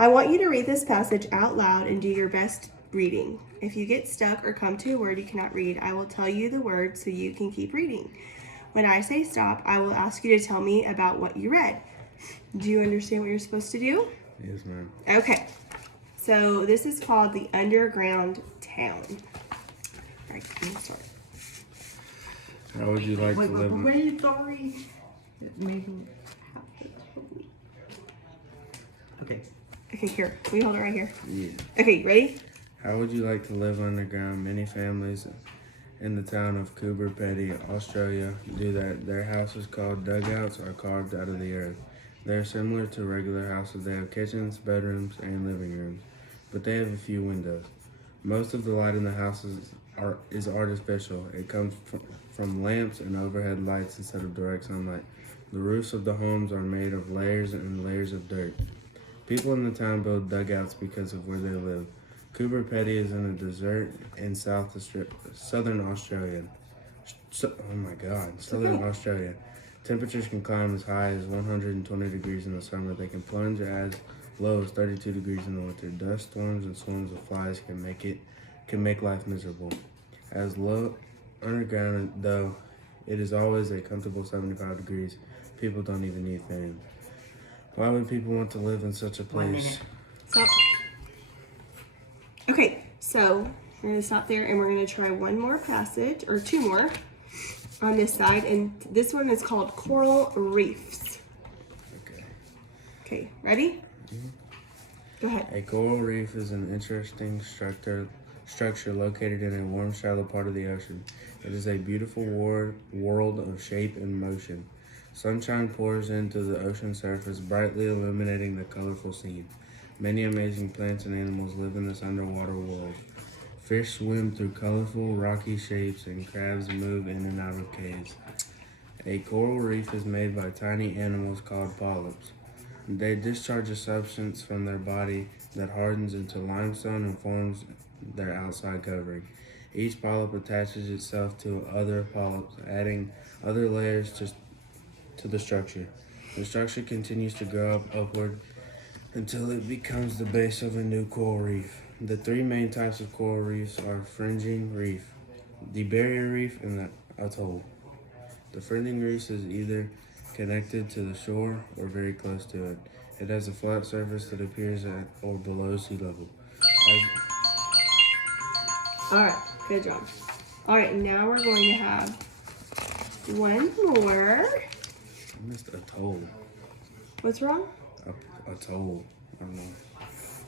I want you to read this passage out loud and do your best reading. If you get stuck or come to a word you cannot read, I will tell you the word so you can keep reading. When I say stop, I will ask you to tell me about what you read. Do you understand what you're supposed to do? Yes, ma'am. Okay. So this is called the Underground Town. All right, let me start. How would you like to live? Wait, sorry. It made me happen. Okay. Okay, here. We hold it right here. Yeah. Okay, ready? How would you like to live underground? Many families in the town of Coober Pedy, Australia, do that. Their houses, called dugouts, are carved out of the earth. They are similar to regular houses. They have kitchens, bedrooms, and living rooms, but they have a few windows. Most of the light in the houses is artificial. It comes from lamps and overhead lights instead of direct sunlight. The roofs of the homes are made of layers and layers of dirt. People in the town build dugouts because of where they live. Coober Pedy is in a desert in southern Australia. Southern Australia. Temperatures can climb as high as 120 degrees in the summer. They can plunge as low as 32 degrees in the winter. Dust storms and swarms of flies can make life miserable. As low underground, though, it is always a comfortable 75 degrees. People don't even need fans. Why would people want to live in such a 1 place? minute. Stop. Okay, so we're going to stop there and we're going to try one more passage, or two more on this side. And this one is called Coral Reefs. Okay. Okay, ready? Go ahead. A coral reef is an interesting structure located in a warm, shallow part of the ocean. It is a beautiful world of shape and motion. Sunshine pours into the ocean surface, brightly illuminating the colorful scene. Many amazing plants and animals live in this underwater world. Fish swim through colorful, rocky shapes, and crabs move in and out of caves. A coral reef is made by tiny animals called polyps. They discharge a substance from their body that hardens into limestone and forms their outside covering. Each polyp attaches itself to other polyps, adding other layers to the structure. The structure continues to grow upward until it becomes the base of a new coral reef. The three main types of coral reefs are fringing reef, the barrier reef, and the atoll. The fringing reef is either connected to the shore or very close to it. It has a flat surface that appears at or below sea level. All right, good job. All right, now we're going to have one more. I missed atoll. What's wrong? Atoll. I don't know.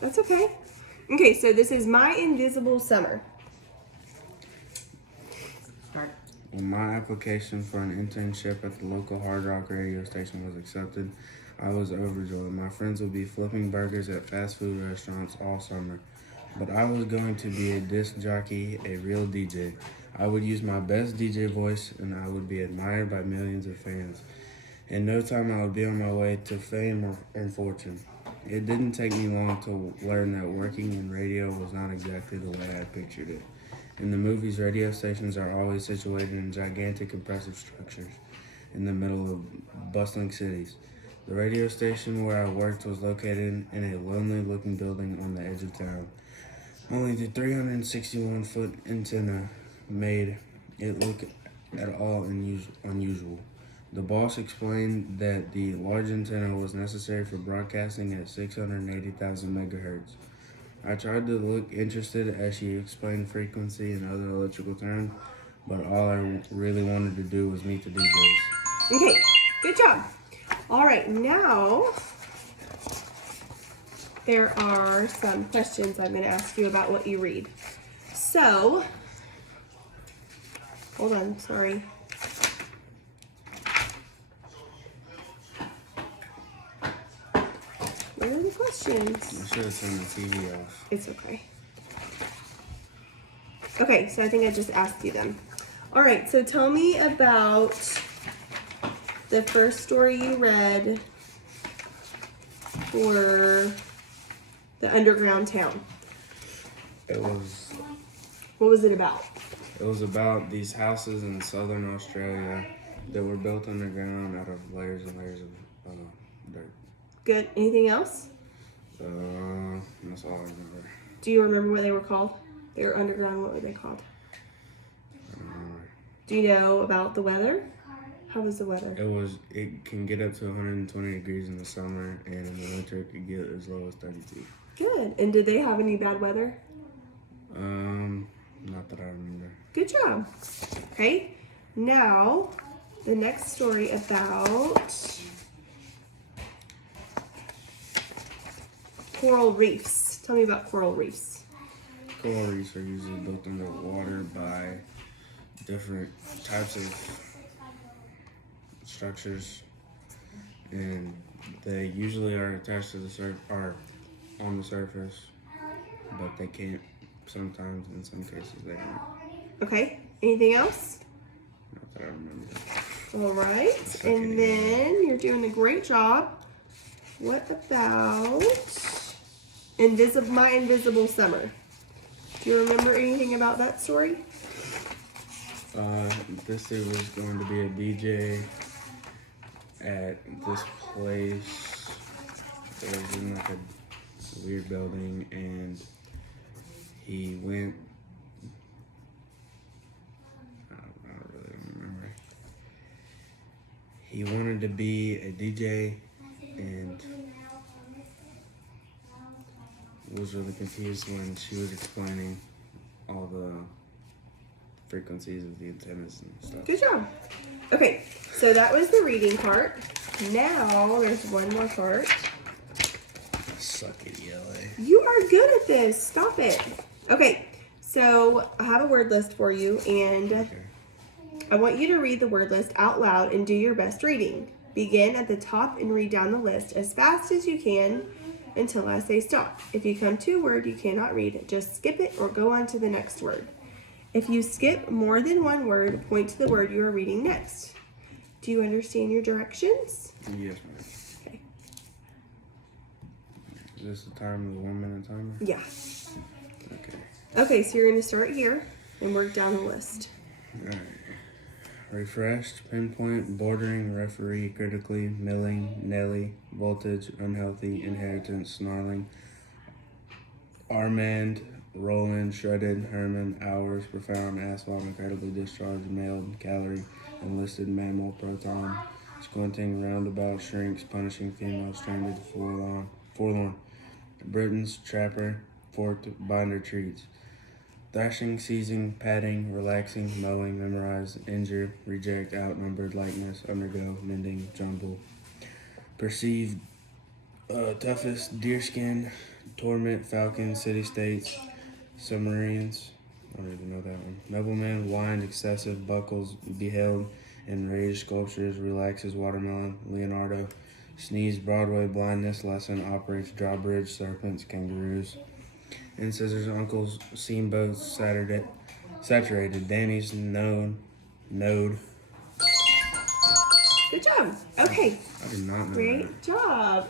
That's okay. Okay, so this is My Invisible Summer. Start. When my application for an internship at the local Hard Rock radio station was accepted, I was overjoyed. My friends would be flipping burgers at fast food restaurants all summer. But I was going to be a disc jockey, a real DJ. I would use my best DJ voice and I would be admired by millions of fans. In no time, I would be on my way to fame and fortune. It didn't take me long to learn that working in radio was not exactly the way I pictured it. In the movies, radio stations are always situated in gigantic, impressive structures in the middle of bustling cities. The radio station where I worked was located in a lonely-looking building on the edge of town. Only the 361-foot antenna made it look at all unusual. The boss explained that the large antenna was necessary for broadcasting at 680,000 megahertz. I tried to look interested as she explained frequency and other electrical terms, but all I really wanted to do was meet the DJs. Okay, good job. All right, now there are some questions I'm going to ask you about what you read. So, hold on, sorry. Where are the questions? I should have turned the TV off. It's okay. Okay, so I think I just asked you them. All right, so tell me about the first story you read for the underground town. What was it about? It was about these houses in southern Australia that were built underground out of layers and layers of dirt. Good. Anything else? That's all I remember. Do you remember what they were called? They were underground. What were they called? I don't remember. Do you know about the weather? How was the weather? It can get up to 120 degrees in the summer, and in the winter it could get as low as 32. Good. And did they have any bad weather? Not that I remember. Good job. Okay. Now, the next story about coral reefs. Tell me about coral reefs. Coral reefs are usually built underwater by different types of structures, and they usually are attached to the are on the surface, but they can't. Sometimes, in some cases, they aren't. Okay. Anything else? Not that I remember. All right. Suck And it, then you're doing a great job. What about My Invisible Summer? Do you remember anything about that story? This dude was going to be a DJ at this place. It was in like a weird building, and he went. I don't really remember. He wanted to be a DJ and was really confused when she was explaining all the frequencies of the antennas and stuff. Good job. Okay, so that was the reading part. Now there's one more part. Suck it, ELA. You are good at this. Stop it. Okay, so I have a word list for you, and Okay. I want you to read the word list out loud and do your best reading. Begin at the top and read down the list as fast as you can until I say stop. If you come to a word you cannot read, just skip it or go on to the next word. If you skip more than one word, point to the word you are reading next. Do you understand your directions? Yes, ma'am. Okay. Is this the time of the 1 minute timer? Yeah. Okay. Okay, so you're going to start here and work down the list. Alright. Refreshed, pinpoint, bordering, referee, critically, milling, Nelly, voltage, unhealthy, inheritance, snarling, Armand, Roland, shredded, Herman, hours, profound, asphalt, incredibly discharged, mailed, calorie, enlisted, mammal, proton, squinting, roundabout, shrinks, punishing, female, stranded, forlorn, Britons, trapper, forked, binder, treats, thrashing, seizing, patting, relaxing, mowing, memorize, injure, reject, outnumbered, likeness, undergo, mending, jumble, perceived, toughest, deerskin, torment, falcon, city-states, submarines, I don't even know that one, nobleman, wind, excessive, buckles, beheld, enraged, sculptures, relaxes, watermelon, Leonardo, sneeze, Broadway, blindness, lesson, operates, drawbridge, serpents, kangaroos, and scissors, uncles, steamboats, saturated, Danny's, node. Good job. Okay, I did not know that. great job.